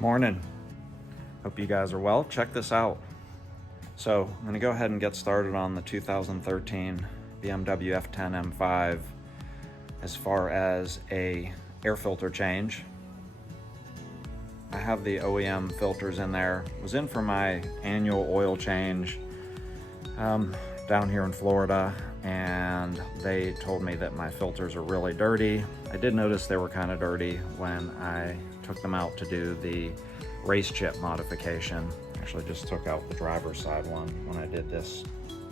Morning. Hope you guys are well. Check this out. So I'm going to go ahead and get started on the 2013 BMW F10 M5 as far as a air filter change. I have the OEM filters in there. Was in for my annual oil change down here in Florida, and they told me that my filters are really dirty. I did notice they were kind of dirty when I took them out to do the race chip modification. Actually just took out the driver's side one when I did this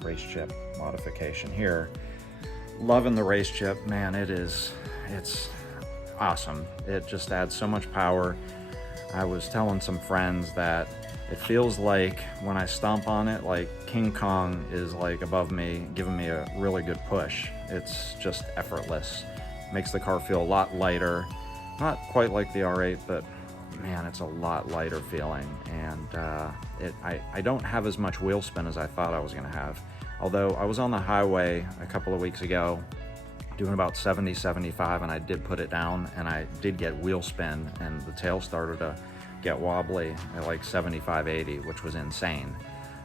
race chip modification here. Loving the race chip, man. It's awesome. It just adds so much power. I was telling some friends that it feels like when I stomp on it, like King Kong is like above me, giving me a really good push. It's just effortless. Makes the car feel a lot lighter. Not quite like the R8, but man, it's a lot lighter feeling. And I don't have as much wheel spin as I thought I was gonna have. Although I was on the highway a couple of weeks ago doing about 70, 75, and I did put it down and I did get wheel spin, and the tail started to get wobbly at like 75, 80, which was insane.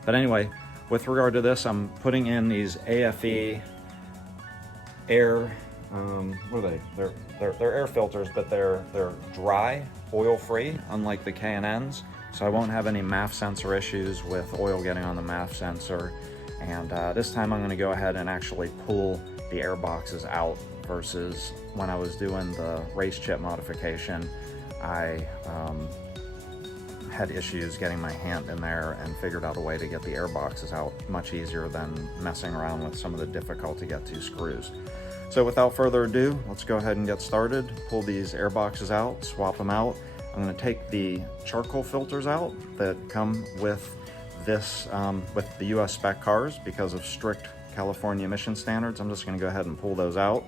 But anyway, with regard to this, I'm putting in these AFE air, what are they? They're air filters, but they're dry, oil-free, unlike the K&Ns. So I won't have any MAF sensor issues with oil getting on the MAF sensor. And this time I'm gonna go ahead and actually pull the air boxes out versus when I was doing the race chip modification. I had issues getting my hand in there and figured out a way to get the air boxes out much easier than messing around with some of the difficult to get to screws. So without further ado, let's go ahead and get started. Pull these air boxes out, swap them out. I'm gonna take the charcoal filters out that come with this, with the US spec cars because of strict California emission standards. I'm just gonna go ahead and pull those out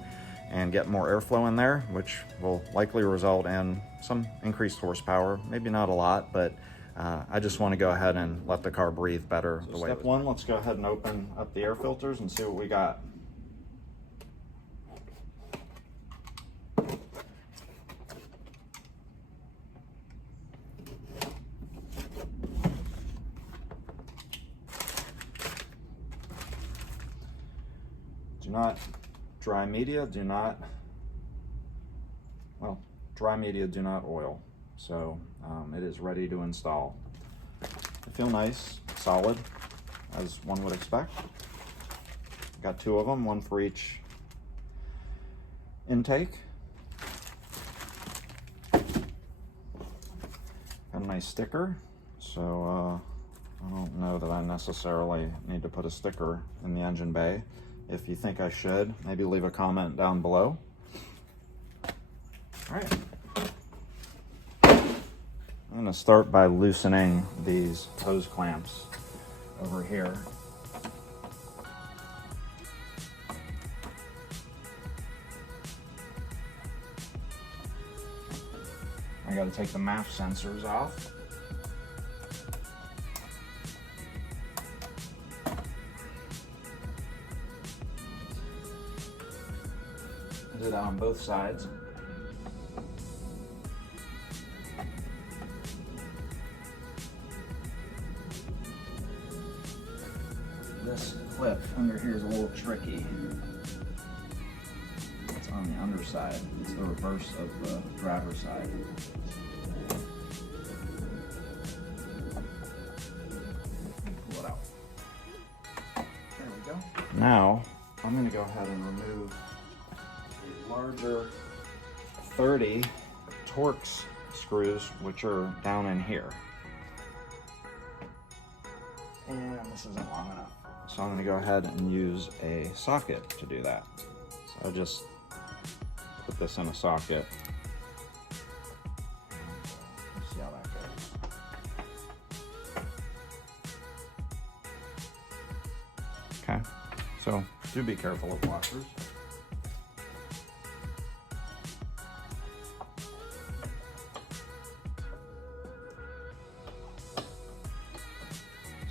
and get more airflow in there, which will likely result in some increased horsepower. Maybe not a lot, but I just want to go ahead and let the car breathe better. So step one, let's go ahead and open up the air filters and see what we got. Do not dry media, do not oil. So it is ready to install. They feel nice, solid, as one would expect. Got two of them, one for each intake. Got a nice sticker, so I don't know that I necessarily need to put a sticker in the engine bay. If you think I should, maybe leave a comment down below. All right. I'm going to start by loosening these hose clamps over here. I got to take the MAF sensors off. I did that on both sides. This clip under here is a little tricky. It's on the underside. It's the reverse of the driver's side. Pull it out. There we go. Now, I'm going to go ahead and remove the larger 30 Torx screws, which are down in here. And this isn't long enough. So I'm going to go ahead and use a socket to do that. So I just put this in a socket. Let's see how that goes. Okay, so do be careful with washers.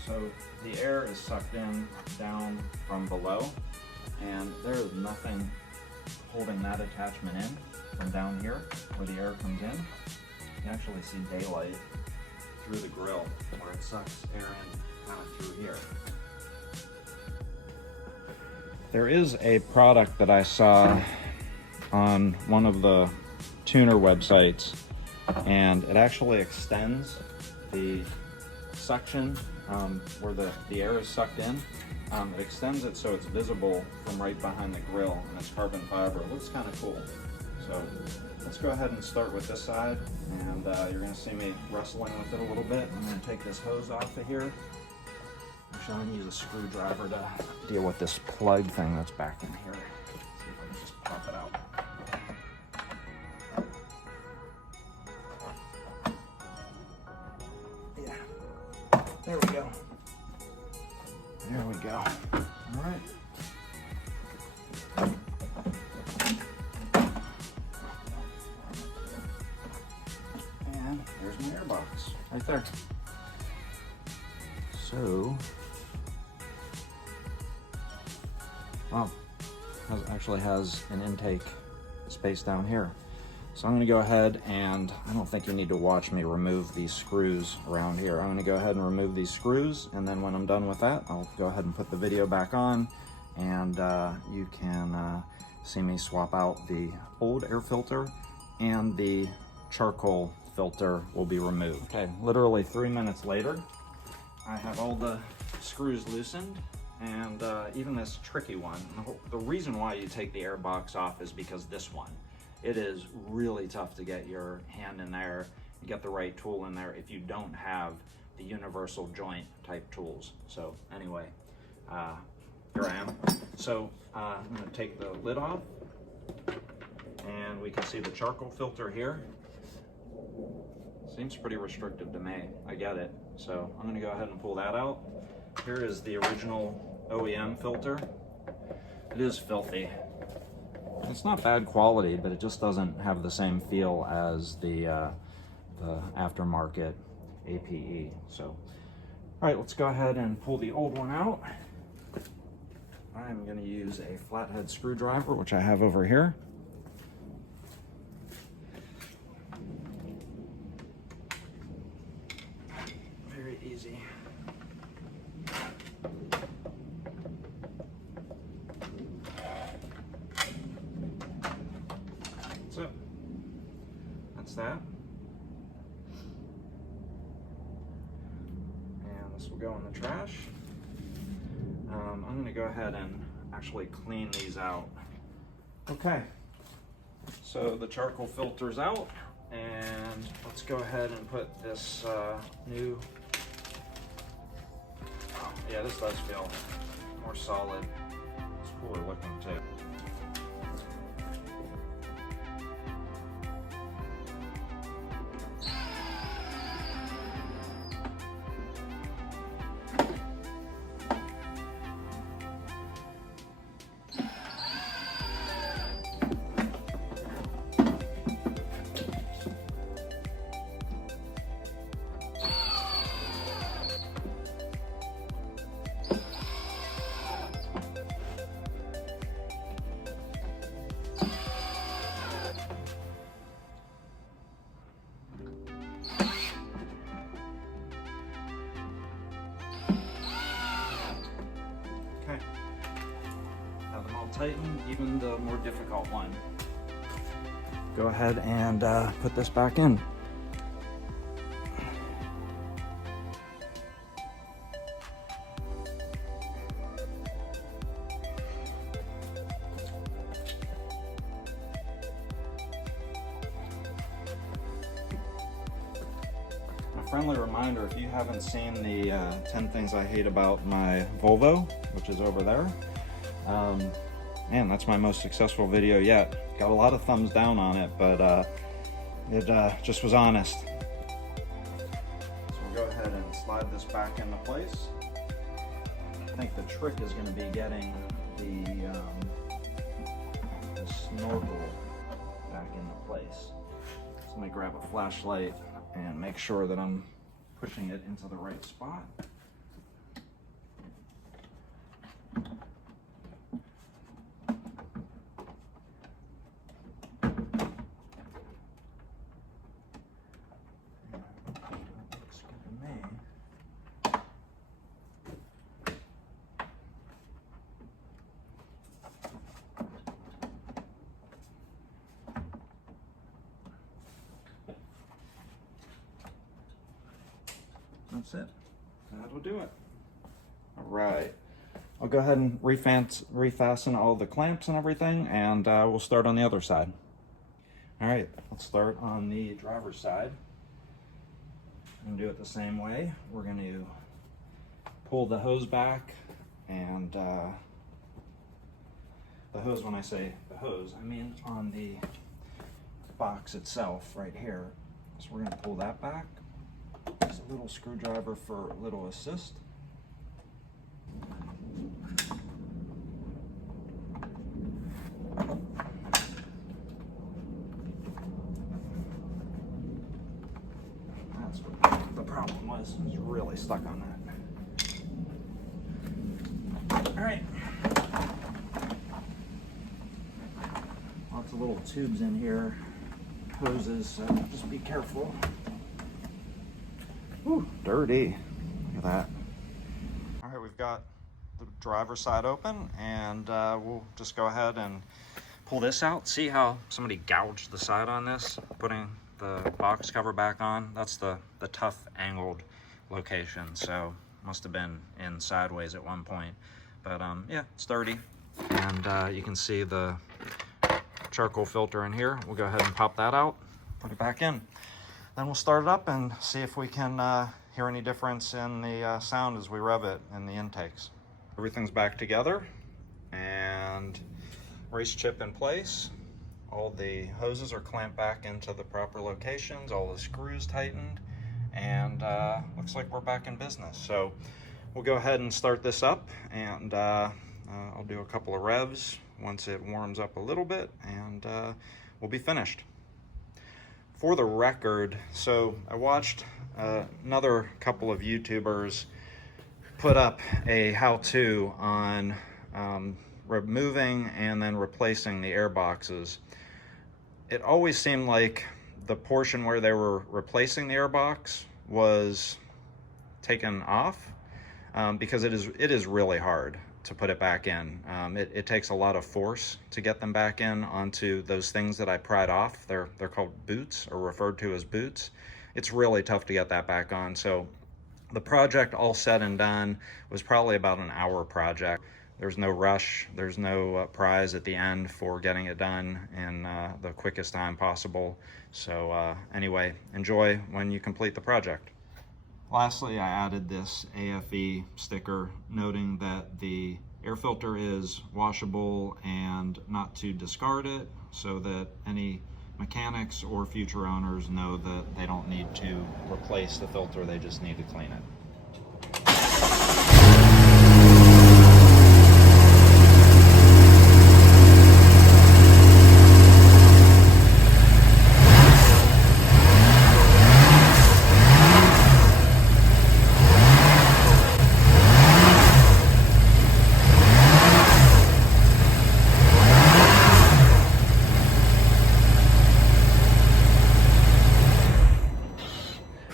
So the air is sucked in down from below, and there is nothing holding that attachment in from down here where the air comes in. can actually see daylight through the grill where it sucks air in kind of through here. There is a product that I saw on one of the tuner websites, and it actually extends the suction where the air is sucked in. It extends it so it's visible from right behind the grill, and it's carbon fiber. It looks kind of cool. So let's go ahead and start with this side, and you're going to see me wrestling with it a little bit. I'm going to take this hose off of here. Actually, I'm going to use a screwdriver to deal with this plug thing that's back in here. See if I can just pop it out. Yeah, there we go. There we go. All right. And there's my air box right there. So, wow, actually has an intake space down here. So I'm going to go ahead and, I don't think you need to watch me remove these screws around here. I'm going to go ahead and remove these screws, and then when I'm done with that, I'll go ahead and put the video back on, and you can see me swap out the old air filter, and the charcoal filter will be removed. Okay, literally 3 minutes later, I have all the screws loosened, and even this tricky one. The reason why you take the air box off is because this one. It is really tough to get your hand in there and get the right tool in there if you don't have the universal joint type tools. So anyway, here I am. So I'm going to take the lid off, and we can see the charcoal filter here. Seems pretty restrictive to me. I get it. So I'm going to go ahead and pull that out. Here is the original OEM filter. It is filthy. It's not bad quality, but it just doesn't have the same feel as the aftermarket APE. So, all right, let's go ahead and pull the old one out. I'm going to use a flathead screwdriver, which I have over here. Very easy. So that's that. And this will go in the trash. I'm going to go ahead and actually clean these out. Okay, so the charcoal filter's out, and let's go ahead and put this new, oh, yeah, this does feel more solid. It's cooler looking too. Tighten even the more difficult one. Go ahead and put this back in. A friendly reminder, if you haven't seen the 10 things I hate about my Volvo, which is over there, man, that's my most successful video yet. Got a lot of thumbs down on it, but it just was honest. So we'll go ahead and slide this back into place. I think the trick is going to be getting the snorkel back into place. So let me grab a flashlight and make sure that I'm pushing it into the right spot. that's it. That'll do it. All right. I'll go ahead and refasten all the clamps and everything, and we'll start on the other side. All right, let's start on the driver's side. And do it the same way. We're going to pull the hose back, and the hose, when I say the hose, I mean on the box itself right here. So we're going to pull that back. There's a little screwdriver for a little assist. That's what the problem was. It was really stuck on that. All right. Lots of little tubes in here, hoses, so just be careful. Ooh, dirty. Look at that. All right, we've got the driver's side open, and we'll just go ahead and pull this out. See how somebody gouged the side on this, putting the box cover back on? That's the tough angled location, so must have been in sideways at one point. But yeah, it's dirty. And you can see the charcoal filter in here. We'll go ahead and pop that out, put it back in. Then we'll start it up and see if we can hear any difference in the sound as we rev it in the intakes. Everything's back together, and race chip in place. All the hoses are clamped back into the proper locations, all the screws tightened, and looks like we're back in business. So we'll go ahead and start this up, and I'll do a couple of revs once it warms up a little bit, and we'll be finished. For the record, so I watched another couple of YouTubers put up a how-to on removing and then replacing the air boxes. It always seemed like the portion where they were replacing the air box was taken off because it is really hard to put it back in. It takes a lot of force to get them back in onto those things that I pried off. They're called boots, or referred to as boots. It's really tough to get that back on. So the project, all said and done, was probably about an hour project. There's no rush, there's no prize at the end for getting it done in the quickest time possible. So anyway, enjoy when you complete the project. Lastly, I added this AFE sticker noting that the air filter is washable and not to discard it, so that any mechanics or future owners know that they don't need to replace the filter, they just need to clean it.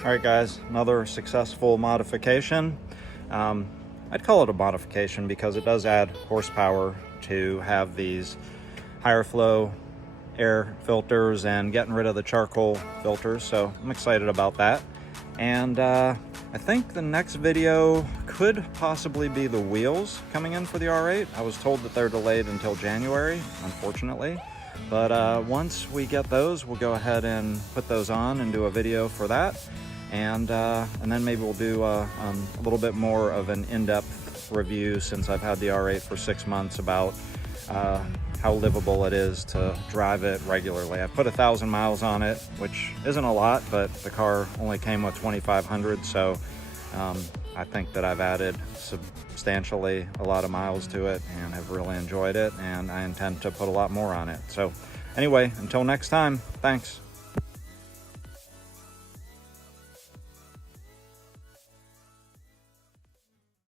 All right, guys, another successful modification. I'd call it a modification because it does add horsepower to have these higher flow air filters and getting rid of the charcoal filters. So I'm excited about that. And I think the next video could possibly be the wheels coming in for the R8. I was told that they're delayed until January, unfortunately. But once we get those, we'll go ahead and put those on and do a video for that. And then maybe we'll do a little bit more of an in-depth review, since I've had the R8 for 6 months, about how livable it is to drive it regularly. I put 1,000 miles on it, which isn't a lot, but the car only came with 2,500, so I think that I've added substantially a lot of miles to it and have really enjoyed it, and I intend to put a lot more on it. So anyway, until next time, thanks.